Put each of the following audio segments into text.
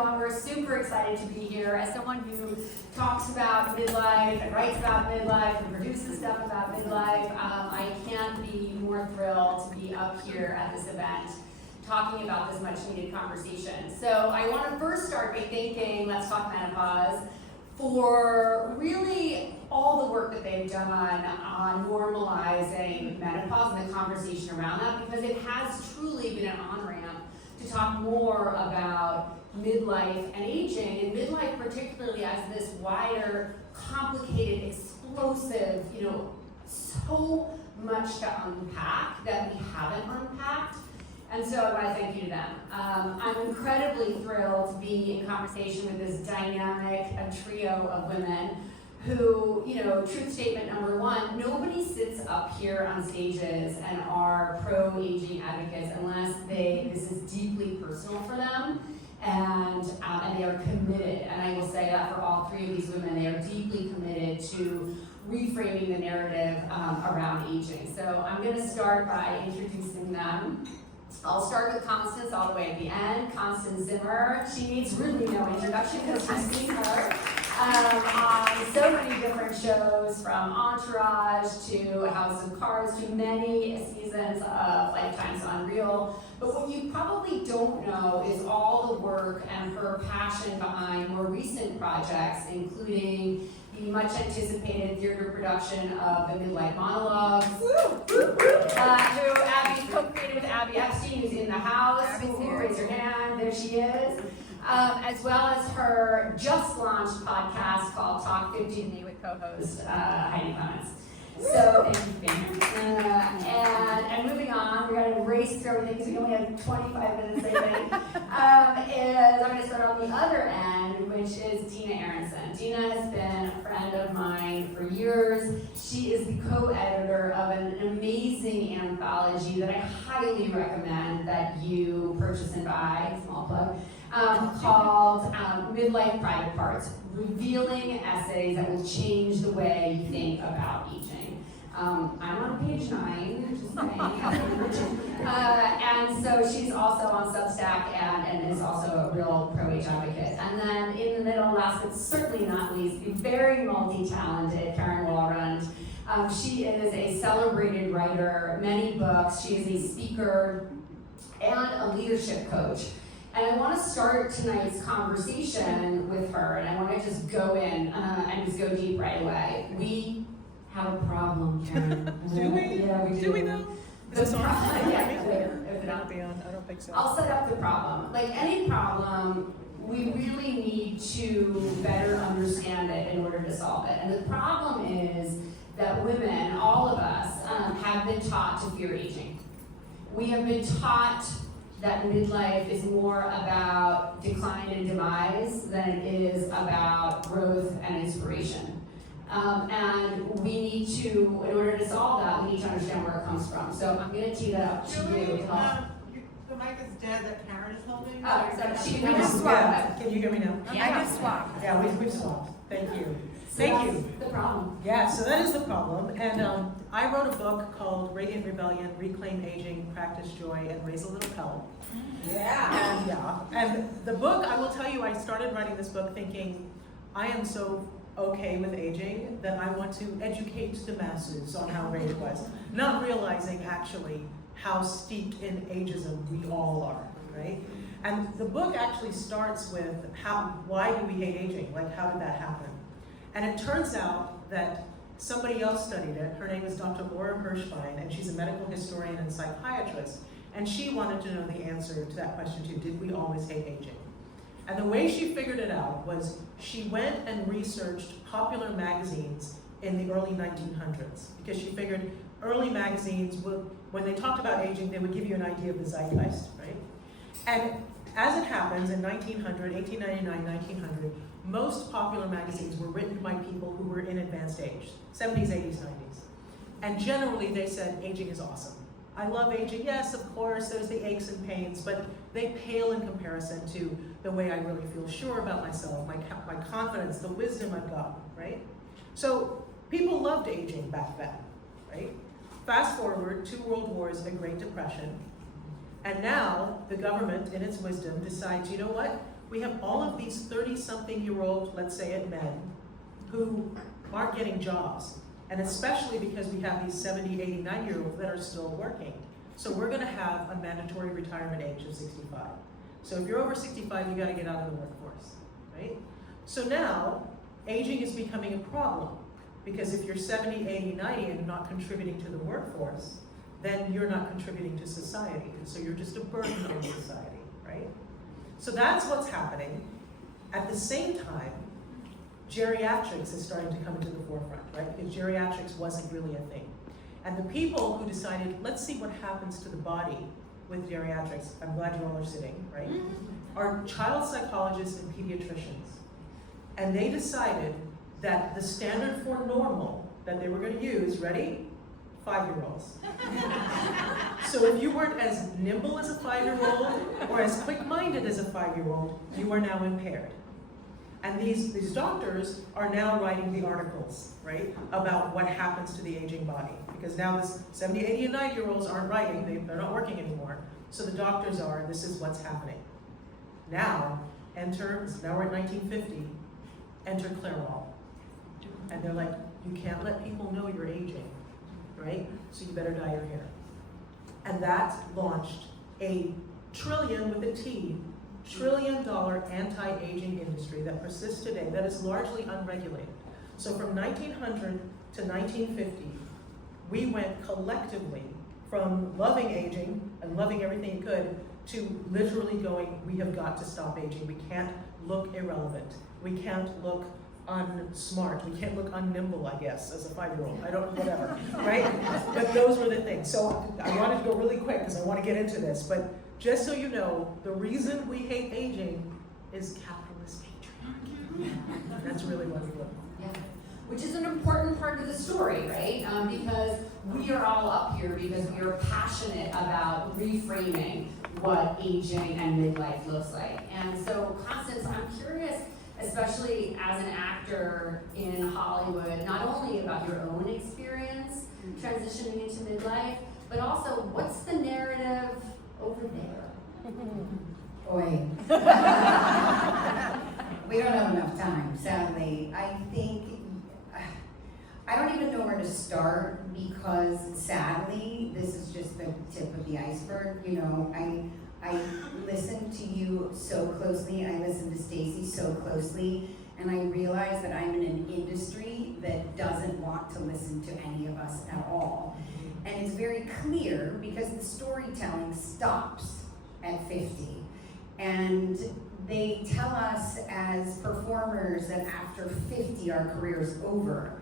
everyone. We're super excited to be here. As someone who talks about midlife and writes about midlife and produces stuff about midlife, I can't be more thrilled to be up here at this event talking about this much needed conversation. So I want to first start by thanking Let's Talk Menopause for really all the work that they've done on normalizing menopause and the conversation around that, because it has truly been an on-ramp to talk more about midlife and aging, and midlife particularly as this wider, complicated, explosive, so much to unpack that we haven't unpacked. And so I want to thank you to them. I'm incredibly thrilled to be in conversation with this dynamic trio of women who, truth statement number one, nobody sits up here on stages and are pro-aging advocates unless this is deeply personal for them and they are committed. And I will say that for all three of these women, they are deeply committed to reframing the narrative around aging. So I'm going to start by introducing them. I'll start with Constance all the way at the end. Constance Zimmer. She needs really no introduction because you've seen her on so many different shows, from Entourage to House of Cards to many seasons of Lifetime's Unreal. But what you probably don't know is all the work and her passion behind more recent projects, including the much anticipated theater production of the Midlife Monologues, who Abby co-created with Abby Epstein, who's in the house. Raise your hand, there she is. As well as her just launched podcast called Talk 50 to Me with co-host Heidi Clements. So thank you for being here. And moving on, we're going to race through everything because we only have 25 minutes, I think. I'm going to start on the other end, which is Dina Aronson. Dina has been a friend of mine for years. She is the co-editor of an amazing anthology that I highly recommend that you purchase and buy, small plug, called Midlife Private Parts, revealing essays that will change the way you think about aging. I'm on page 9, just saying. And so she's also on Substack and is also a real pro-age advocate. And then in the middle, last but certainly not least, the very multi-talented Caire Walrond. She is a celebrated writer, many books. She is a speaker and a leadership coach. And I want to start tonight's conversation with her, and I want to just go in and just go deep right away. We have a problem, Karen. Do we? Yeah, we do. Do we though? The problem, Yeah, later. If not beyond, I don't think so. I'll set up the problem. Like any problem, we really need to better understand it in order to solve it. And the problem is that women, all of us, have been taught to fear aging. We have been taught that midlife is more about decline and demise than it is about growth and inspiration. And we need to, in order to solve that, we need to understand where it comes from. So I'm going to tee that up to you. The mic is dead that Karen is holding. Oh, so she We can just swap. swapped. Can you hear me now? Yeah. I just swapped. Yeah, we've swapped. Thank you. So Thank that's you. the problem. Yeah, so that is the problem. And I wrote a book called Radiant Rebellion, Reclaim Aging, Practice Joy, and Raise a Little Hell. Yeah. And the book, I will tell you, I started writing this book thinking, I am so okay with aging that I want to educate the masses on how great it was. Not realizing actually how steeped in ageism we all are, right? And the book actually starts with why do we hate aging? Like, how did that happen? And it turns out that somebody else studied it. Her name is Dr. Laura Hirschbein, and she's a medical historian and psychiatrist. And she wanted to know the answer to that question too. Did we always hate aging? And the way she figured it out was she went and researched popular magazines in the early 1900s, because she figured early magazines, when they talked about aging, they would give you an idea of the zeitgeist, right? And as it happens, in 1900, 1899, 1900, most popular magazines were written by people who were in advanced age, 70s, 80s, 90s. And generally they said, aging is awesome. I love aging, yes, of course, there's the aches and pains, but they pale in comparison to the way I really feel sure about myself, my confidence, the wisdom I've got, right? So people loved aging back then, right? Fast forward, 2 world wars, a Great Depression, and now the government, in its wisdom, decides, you know what? we have all of these 30-something-year-old, let's say it men, who aren't getting jobs. And especially because we have these 70, 80, 90-year-olds that are still working. So we're gonna have a mandatory retirement age of 65. So if you're over 65, you gotta get out of the workforce, right? So now, aging is becoming a problem. Because if you're 70, 80, 90 and not contributing to the workforce, then you're not contributing to society. And so you're just a burden on society, right? So that's what's happening. At the same time, geriatrics is starting to come into the forefront, right? Because geriatrics wasn't really a thing. And the people who decided, let's see what happens to the body with geriatrics, I'm glad you all are sitting, right? Are child psychologists and pediatricians. And they decided that the standard for normal that they were going to use, ready? 5-year-olds. So if you weren't as nimble as a 5-year-old or as quick-minded as a 5-year-old, you are now impaired. And these doctors are now writing the articles, right, about what happens to the aging body. Because now this 70, 80, and 90-year-olds aren't writing, they're not working anymore. So the doctors are, this is what's happening. Now we're at 1950, enter Clairol. And they're like, you can't let people know you're aging, right? So you better dye your hair. And that launched a trillion with a T, $1 trillion anti-aging industry that persists today, that is largely unregulated. So from 1900 to 1950, we went collectively from loving aging and loving everything you could to literally going, we have got to stop aging. We can't look irrelevant. We can't look unsmart. We can't look unnimble, I guess, as a 5-year-old. I don't know, whatever, right? But those were the things. So I wanted to go really quick because I want to get into this. But just so you know, the reason we hate aging is capitalist patriarchy. That's really what we look for. Yeah. Which is an important part of the story, right? Because we are all up here because we are passionate about reframing what aging and midlife looks like. And so, Constance, I'm curious, especially as an actor in Hollywood, not only about your own experience transitioning into midlife, but also what's the narrative over there? Boy. We don't have enough time, sadly. I don't even know where to start because sadly, this is just the tip of the iceberg. You know, I listen to you so closely, I listen to Stacey so closely, and I realize that I'm in an industry that doesn't want to listen to any of us at all. And it's very clear because the storytelling stops at 50. And they tell us as performers that after 50 our career is over.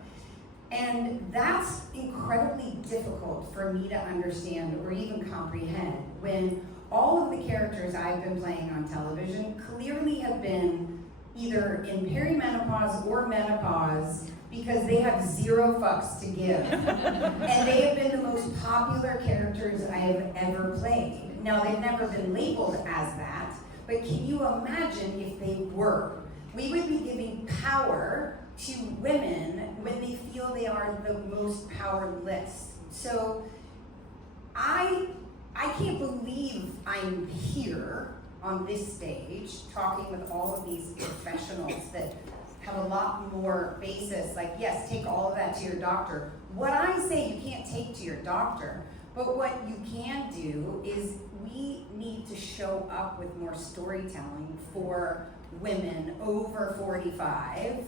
And that's incredibly difficult for me to understand or even comprehend when all of the characters I've been playing on television clearly have been either in perimenopause or menopause because they have zero fucks to give. And they have been the most popular characters I have ever played. Now, they've never been labeled as that, but can you imagine if they were? We would be giving power to women when they feel they are the most powerless. So I can't believe I'm here on this stage talking with all of these professionals that have a lot more basis. Like, yes, take all of that to your doctor. What I say you can't take to your doctor, but what you can do is we need to show up with more storytelling for women over 45,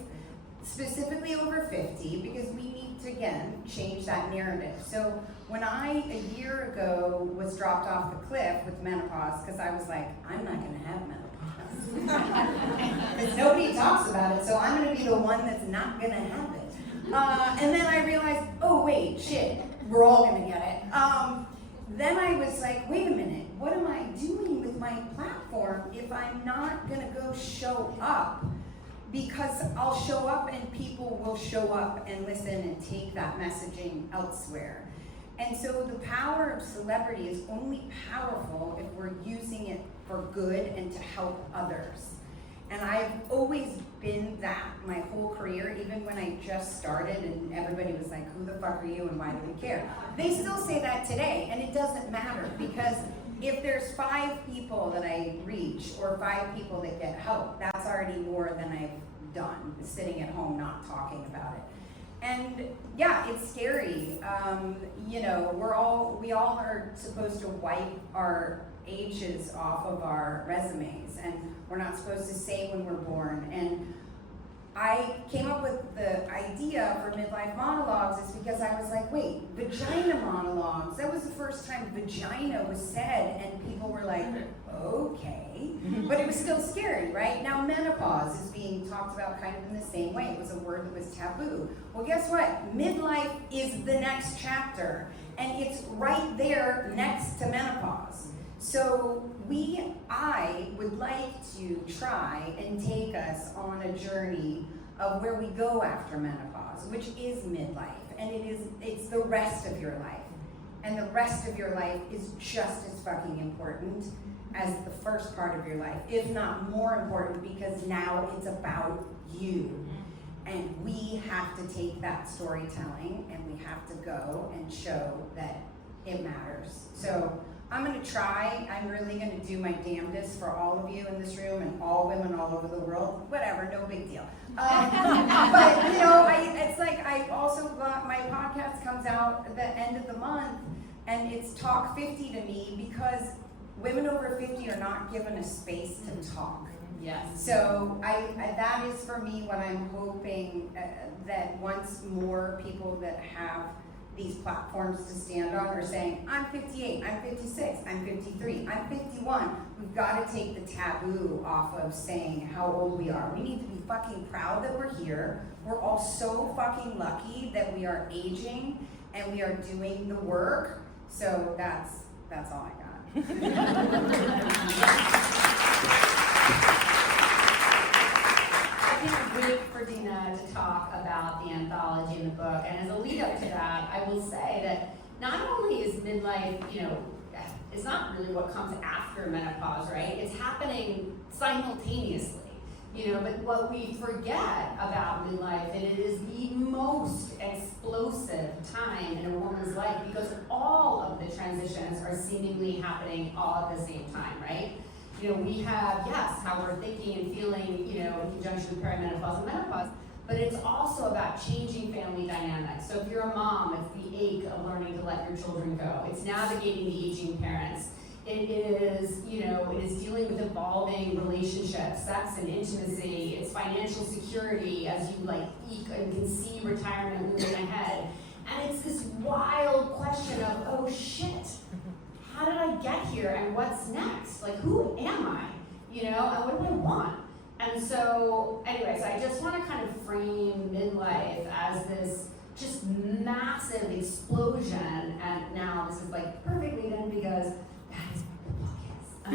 specifically over 50, because we need to, again, change that narrative. So when I, a year ago, was dropped off the cliff with menopause, because I was like, I'm not going to have menopause. Because nobody talks about it, so I'm going to be the one that's not going to have it. And then I realized, oh wait, shit, we're all going to get it. Then I was like, wait a minute, what am I doing with my platform if I'm not going to go show up? Because I'll show up and people will show up and listen and take that messaging elsewhere. And so the power of celebrity is only powerful if we're using it for good and to help others. And I've always been that my whole career, even when I just started and everybody was like, who the fuck are you and why do we care? They still say that today, and it doesn't matter because if there's 5 people that I reach or 5 people that get help, that's already more than I've done, sitting at home not talking about it. And yeah, it's scary. You know, we all are supposed to wipe our ages off of our resumes, and we're not supposed to say when we're born. And I came up with the idea for Midlife Monologues is because I was like, wait, vagina monologues. That was the first time vagina was said, and people were like, okay. But it was still scary, right? Now menopause is being talked about kind of in the same way. It was a word that was taboo. Well, guess what? Midlife is the next chapter, and it's right there next to menopause. So I would like to try and take us on a journey of where we go after menopause, which is midlife, and it's the rest of your life. And the rest of your life is just as fucking important as the first part of your life, if not more important, because now it's about you. And we have to take that storytelling and we have to go and show that it matters. So I'm gonna try, I'm really gonna do my damnedest for all of you in this room and all women all over the world, whatever, no big deal. But you know, it's like I also got, my podcast comes out at the end of the month, and it's Talk 50 to me because women over 50 are not given a space to talk. Yes. So that is for me what I'm hoping that once more people that have these platforms to stand on are saying, I'm 58, I'm 56, I'm 53, I'm 51. We've got to take the taboo off of saying how old we are. We need to be fucking proud that we're here. We're all so fucking lucky that we are aging and we are doing the work. So that's all I got. I can't wait for Dina to talk about the anthology and the book. And as a lead up to that, I will say that not only is midlife, you know, it's not really what comes after menopause, right? It's happening simultaneously, you know, but what we forget about midlife, and it is the most explosive time in a woman's life because all of the transitions are seemingly happening all at the same time, right? You know, we have, yes, how we're thinking and feeling, you know, in conjunction with perimenopause and menopause, but it's also about changing family dynamics. So if you're a mom, it's the ache of learning to let your children go. It's navigating the aging parents. It is, you know, it is dealing with evolving relationships, sex and intimacy. It's financial security as you like eke and can see retirement moving ahead. And it's this wild question of, oh shit, how did I get here and what's next? Like, who am I? You know, and what do I want? And so, anyways, I just want to kind of frame midlife as this just massive explosion. And now this is like perfectly then because that is what the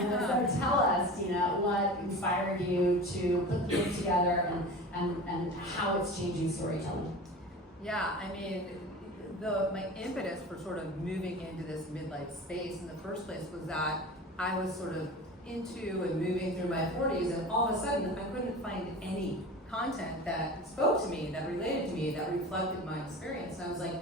book is. So tell us, Dina, what inspired you to put the book together and how it's changing storytelling. Yeah, I mean, my impetus for sort of moving into this midlife space in the first place was that I was sort of into and moving through my 40s, and all of a sudden I couldn't find any content that spoke to me, that related to me, that reflected my experience. And I was like,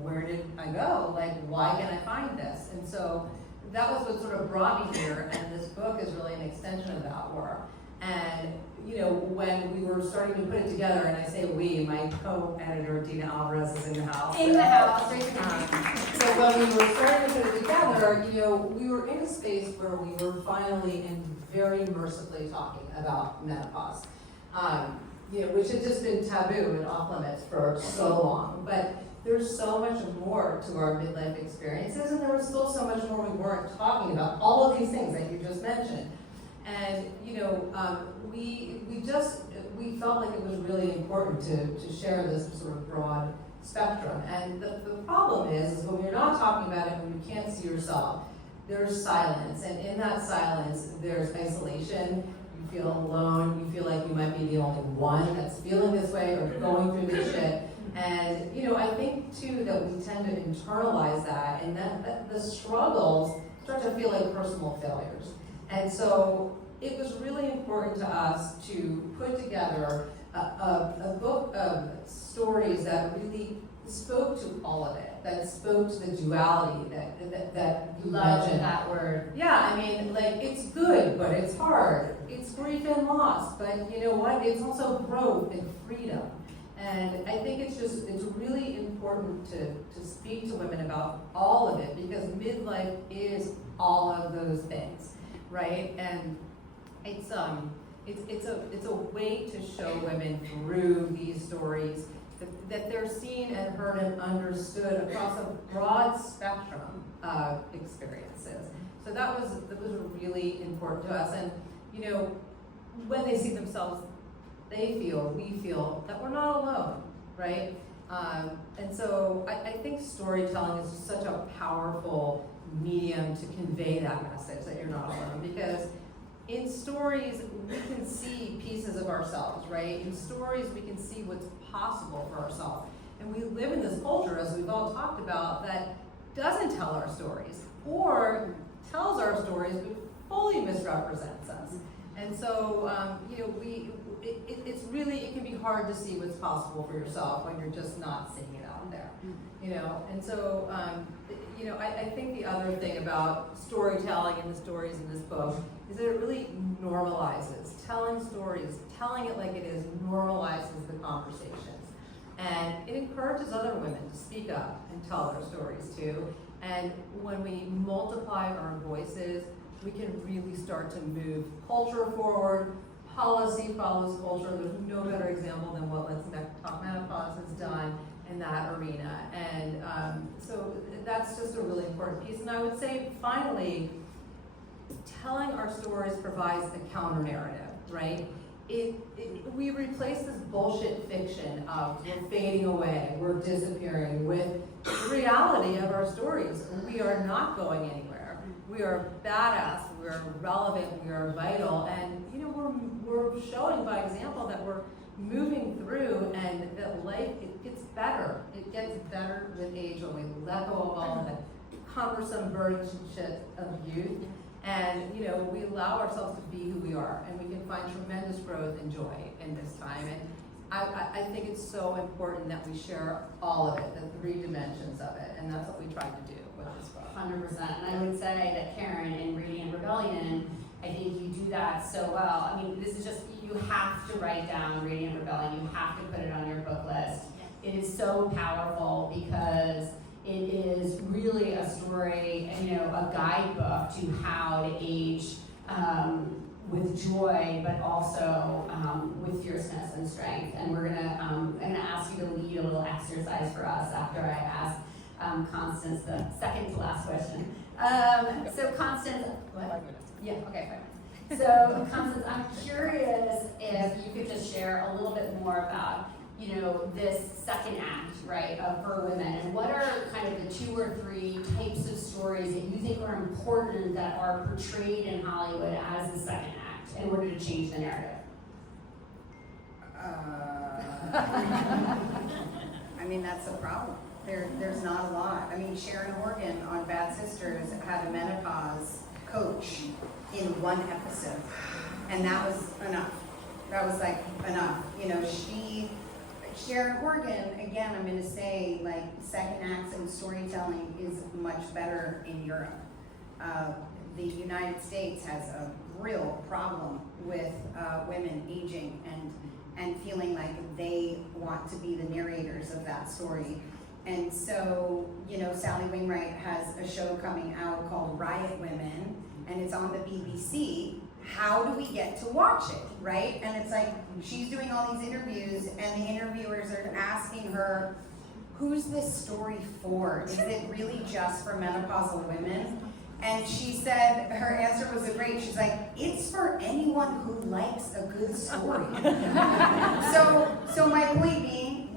where did I go? Like, why can't I find this? And so that was what sort of brought me here, and this book is really an extension of that work. And you know, when we were starting to put it together, and I say we, my co-editor Dina Alvarez is in the house. In the house. So when we were starting to put it together, you know, we were in a space where we were finally and very mercifully talking about menopause, you know, which had just been taboo and off limits for so long. But there's so much more to our midlife experiences, and there was still so much more we weren't talking about. All of these things that you just mentioned. And you know, we felt like it was really important to share this sort of broad spectrum. And the problem is when you're not talking about it, when you can't see yourself, there's silence. And in that silence, there's isolation. You feel alone. You feel like you might be the only one that's feeling this way or going through this shit. And you know, I think too that we tend to internalize that, and that the struggles start to feel like personal failures. And so it was really important to us to put together a book of stories that really spoke to all of it, that spoke to the duality that you Love mentioned. that word. Yeah, I mean, like, it's good, but it's hard. It's grief and loss, but you know what? It's also growth and freedom. And I think it's really important to speak to women about all of it, because midlife is all of those things, right? And it's a way to show women through these stories that they're seen and heard and understood across a broad spectrum of experiences. So that was really important to us. And you know, when they see themselves, we feel that we're not alone, right? And so I think storytelling is just such a powerful medium to convey that message that you're not alone, because in stories, we can see pieces of ourselves, right? In stories, we can see what's possible for ourselves. And we live in this culture, as we've all talked about, that doesn't tell our stories, or tells our stories but fully misrepresents us. And so, you know, it can be hard to see what's possible for yourself when you're just not seeing it out there, you know? And so, you know, I think the other thing about storytelling and the stories in this book is that it really normalizes. Telling stories, telling it like it is, normalizes the conversations. And it encourages other women to speak up and tell their stories too. And when we multiply our voices, we can really start to move culture forward. Policy follows culture. There's no better example than what Let's Talk Menopause has done in that arena. And so that's just a really important piece. And I would say, finally, telling our stories provides a counter narrative, right? We replace this bullshit fiction of we're fading away, we're disappearing, with the reality of our stories. We are not going anywhere. We are badass, we are relevant, we are vital, and you know, we're showing by example that we're moving through, and that life, it gets better. It gets better with age when we let go of all the cumbersome burdens and shit of youth. And you know, we allow ourselves to be who we are, and we can find tremendous growth and joy in this time. And I think it's so important that we share all of it, the three dimensions of it, and that's what we tried to do with this book. 100%. And I would say that Karen, in Radiant Rebellion, I think you do that so well. I mean, this is just, you have to write down Radiant Rebellion. You have to put it on your book list. It is so powerful because it is really a story, you know, a guidebook to how to age with joy, but also with fierceness and strength. And we're I'm gonna ask you to lead a little exercise for us after I ask Constance the second to last question. So Constance, what? Yeah, okay, fine. So Constance, I'm curious if you could just share a little bit more about, you know, this second act, right, for women, and what are kind of the 2 or 3 types of stories that you think are important that are portrayed in Hollywood as the second act in order to change the narrative? I mean, that's a problem. There's not a lot. I mean, Sharon Horgan on Bad Sisters had a menopause coach in 1 episode, and that was enough. That was like enough. You know, Sharon Horgan, again, I'm going to say, like, second acts and storytelling is much better in Europe. The United States has a real problem with women aging and feeling like they want to be the narrators of that story. And so, you know, Sally Wainwright has a show coming out called Riot Women, and it's on the BBC. How do we get to watch it, right? And it's like, she's doing all these interviews, and the interviewers are asking her, who's this story for? Is it really just for menopausal women? And she said, her answer was great. She's like, it's for anyone who likes a good story. So my point being,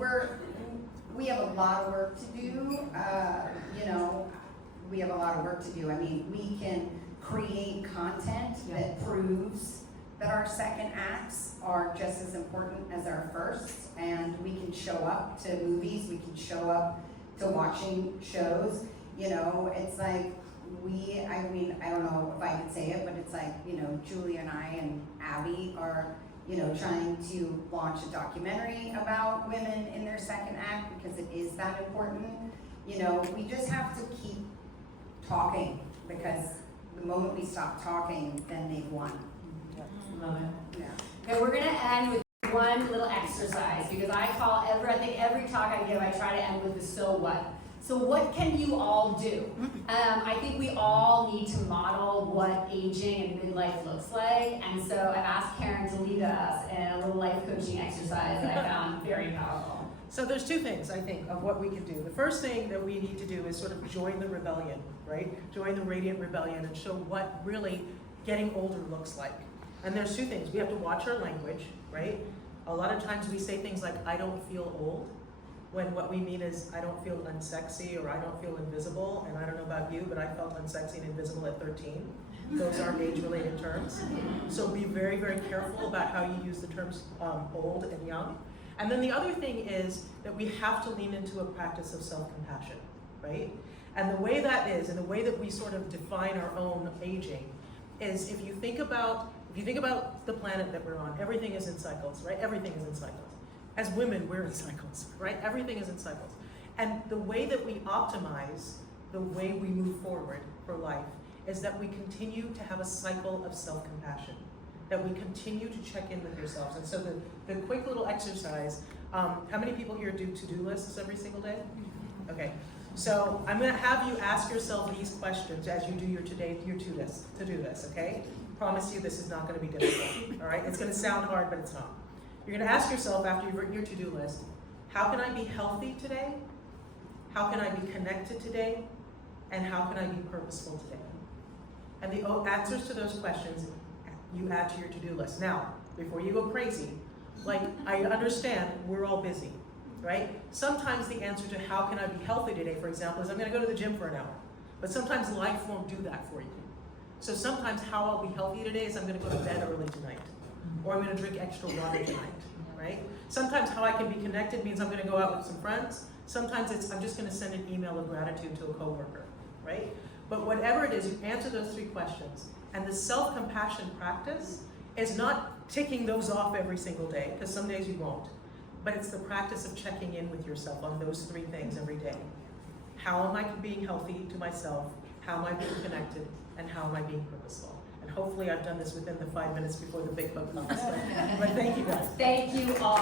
we have a lot of work to do. You know, we have a lot of work to do. I mean, we can create content that proves that our second acts are just as important as our first, and we can show up to movies, we can show up to watching shows. You know, it's like I mean, I don't know if I can say it, but it's like, you know, Julie and I and Abby are, trying to launch a documentary about women in their second act because it is that important. We just have to keep talking because the moment we stop talking, then they've won. Love it. Yeah. Okay, we're gonna end with one little exercise because I think every talk I give, I try to end with the so what. So what can you all do? I think we all need to model what aging and midlife looks like. And so I've asked Karen to lead us in a little life coaching exercise that I found very powerful. So there's two things, I think, of what we can do. The first thing that we need to do is sort of join the rebellion, right? Join the radiant rebellion and show what really getting older looks like. And there's two things. We have to watch our language, right? A lot of times we say things like, I don't feel old, when what we mean is, I don't feel unsexy or I don't feel invisible. And I don't know about you, but I felt unsexy and invisible at 13. Those are age-related terms. So be very, very careful about how you use the terms old and young. And then the other thing is that we have to lean into a practice of self-compassion, right? And the way that is, and the way that we sort of define our own aging, is if you think about the planet that we're on, everything is in cycles, right? Everything is in cycles. As women, we're in cycles, right? Everything is in cycles. And the way that we optimize the way we move forward for life is that we continue to have a cycle of self-compassion, that we continue to check in with yourselves. And so the quick little exercise, how many people here do to-do lists every single day? Okay, so I'm gonna have you ask yourself these questions as you do your to-do list, okay? Promise you this is not gonna be difficult, all right? It's gonna sound hard, but it's not. You're gonna ask yourself after you've written your to-do list, how can I be healthy today? How can I be connected today? And how can I be purposeful today? And the answers to those questions you add to your to-do list. Now, before you go crazy, like I understand we're all busy, right? Sometimes the answer to how can I be healthy today, for example, is I'm gonna go to the gym for an hour. But sometimes life won't do that for you. So sometimes how I'll be healthy today is I'm gonna go to bed early tonight. Or I'm gonna drink extra water tonight, right? Sometimes how I can be connected means I'm gonna go out with some friends. Sometimes it's I'm just gonna send an email of gratitude to a coworker, right? But whatever it is, you answer those three questions. And the self-compassion practice is not ticking those off every single day, because some days you won't. But it's the practice of checking in with yourself on those three things every day. How am I being healthy to myself? How am I being connected? And how am I being purposeful? And hopefully I've done this within the 5 minutes before the big book comes. But thank you guys. Thank you all.